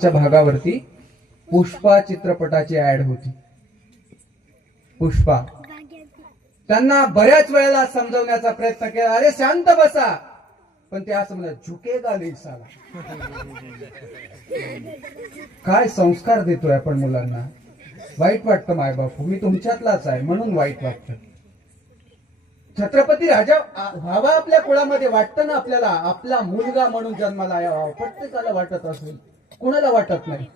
च्या भागावरती पुष्पा चित्रपटाची ऍड होती. पुष्पा त्यांना बऱ्याच वेळेला समजवण्याचा प्रयत्न केला, अरे शांत बसा, पण ते असं म्हणत झुकेगा नाही साला. काय संस्कार देतोय आपण मुलांना. वाईट वाटतं मायबापू, मी तुमच्यातलाच आहे म्हणून वाईट वाटतं. छत्रपती राजा व्हावा आपल्या कुळामध्ये वाटतं ना आपल्याला, आपला मुलगा म्हणून जन्माला यावा प्रत्येकाला वाटत असेल, कुणाला वाटत नाही.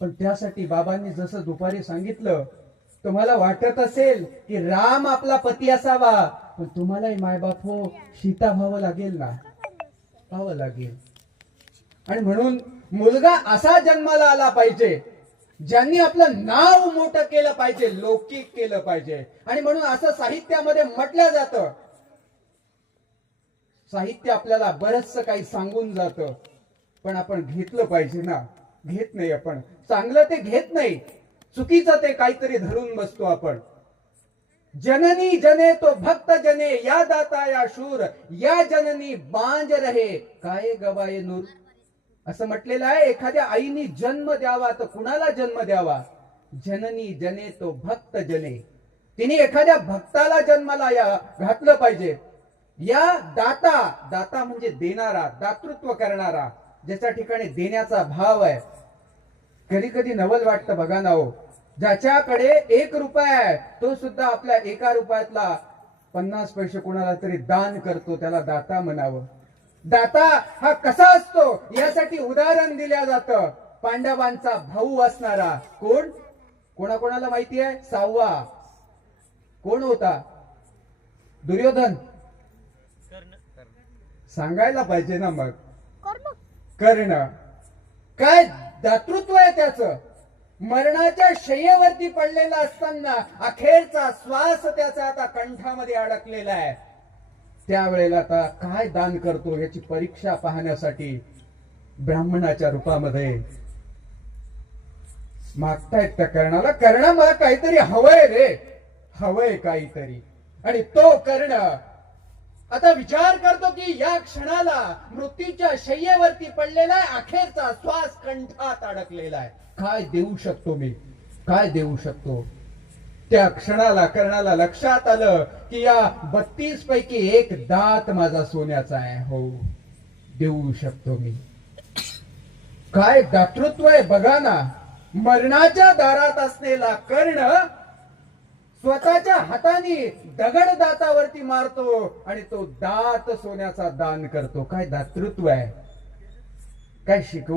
पण त्यासाठी बाबांनी जसं दुपारी सांगितलं, तुम्हाला वाटत असेल की राम आपला पती असावा, पण तुम्हालाही मायबाप हो सीता व्हावं लागेल ना, व्हावं लागेल. आणि म्हणून मुलगा असा जन्माला आला पाहिजे ज्यांनी आपलं नाव मोठं केलं पाहिजे, लौकिक केलं पाहिजे. आणि म्हणून असं साहित्यामध्ये म्हटलं जातं. साहित्य आपल्याला बरचसं काही सांगून जातं, पण आपण घेतलं पाहिजे ना. घेत नाही आपण, चांगलं ते घेत नाही, चुकीचं ते काहीतरी धरून बसतो आपण. जननी जने तो भक्त जने, या दाता या शूर, या जननी बांज रहे काय गवाये नूर. असं म्हटलेलं आहे. एखाद्या आईने जन्म द्यावा तर कुणाला जन्म द्यावा? जननी जने तो भक्त जने, तिने एखाद्या भक्ताला जन्माला घातलं पाहिजे. या दाता, दाता म्हणजे देणारा, दातृत्व करणारा, ज्याच्या ठिकाणी देण्याचा भाव आहे. कधी कधी नवल वाटतं बघा ना हो, ज्याच्याकडे 1 रुपया आहे तो सुद्धा आपल्या 1 रुपयातला 50 पैसे कोणाला तरी दान करतो, त्याला दाता म्हणावं. दाता हा कसा असतो यासाठी उदाहरण दिल्या जातं. पांडवांचा भाऊ असणारा कोण, कोणाकोणाला माहिती आहे? 6वा कोण होता? दुर्योधन. सांगायला पाहिजे ना मग. कर्ण. काय दातृत्व आहे त्याचं. मरणाच्या शय्येवरती पडलेला असताना अखेरचा श्वास त्याचा आता कंठामध्ये अडकलेला आहे. त्यावेळेला आता काय दान करतो याची परीक्षा पाहण्यासाठी ब्राह्मणाच्या रूपामध्ये मागतायत त्या कर्णाला. कर्ण मला काहीतरी हवंय रे, हवंय काहीतरी. आणि तो कर्ण आता विचार करतो की या क्षणाला मृत्यूच्या शय्येवरती पडलेला आहे, अखेरचा श्वास कंठात अडकलेला आहे. काय देऊ शकतो मी, काय देऊ शकतो? त्या क्षणाला कर्णाला लक्षात आलं की या 32 पैकी 1 दात माझा सोन्याचा आहे. हो, देऊ शकतो मी. काय दातृत्व आहे बघा ना. मरणाच्या दारात असलेला कर्ण स्वतःच्या हाताने दगड दातावरती मारतो आणि तो दात सोन्याचा दान करतो. काय दातृत्व आहे, काय शिकव